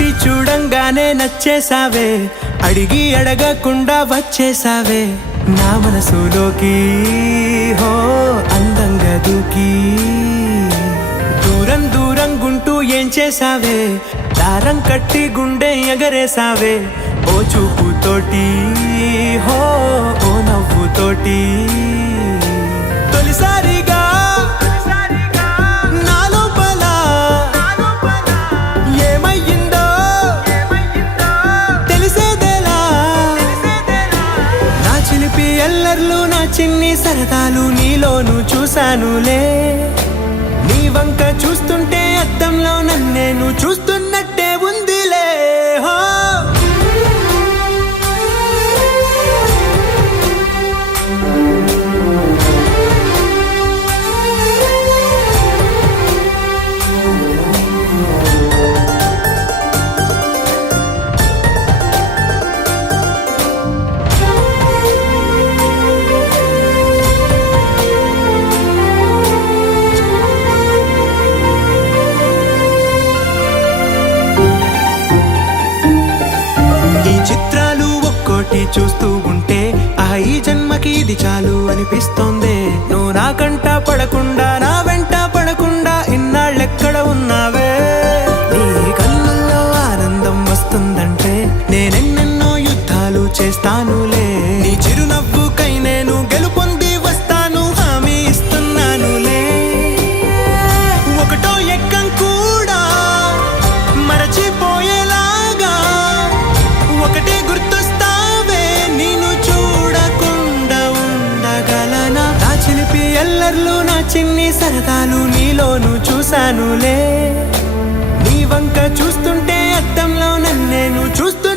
చూసి చూడంగానే నచ్చేసావే, అడిగి అడగకుండా వచ్చేసావే నా మనసులోకి. హో అందంగా దూకి దూరం దూరం గుంటూ ఏం చేసావే, దారం కట్టి గుండె ఎగరేసావే ఓ చూపుతోటి, హో ఓ నవ్వుతోటి. తొలిసారిగా నా లోపల ఏమయ్యిందో తెలిసేదేలా. నా చిలిపి ఎల్లర్లు నా చిన్ని సరదాలు నీలోను చూశానులే. నీ వంక చూస్తుంటే అద్దంలో నన్నేను చూస్తున్నట్టే ఉందిలే. హో చిత్రాలు ఒక్కోటి చూస్తూ ఉంటే ఈ జన్మకి ఇది చాలు అనిపిస్తోంది. నువ్వు నా కంట పడకుండా నా వెంట పడకుండా ఇన్నాళ్ళెక్కడ ఉన్నావే. నీ కళ్ళల్లో ఆనందం వస్తుందంటే నేనెన్నెన్నో యుద్ధాలు చేస్తానులే. నీ చిరునవ్వుకై నేను గెలుపొంది వస్తాను హామీ ఇస్తున్నానులే. ఒకటో ఎక్కం కూడా మరచిపోయేలాగా ఒకటే గుర్తొస్తావే, నేను చూడకుండా ఉండగలనా. నా చిలిపి ఎల్లర్లు నా చిన్ని సరదాలు నీలోను చూశానులే. నీ వంక చూస్తుంటే అద్దంలో నన్నేను చూస్తూ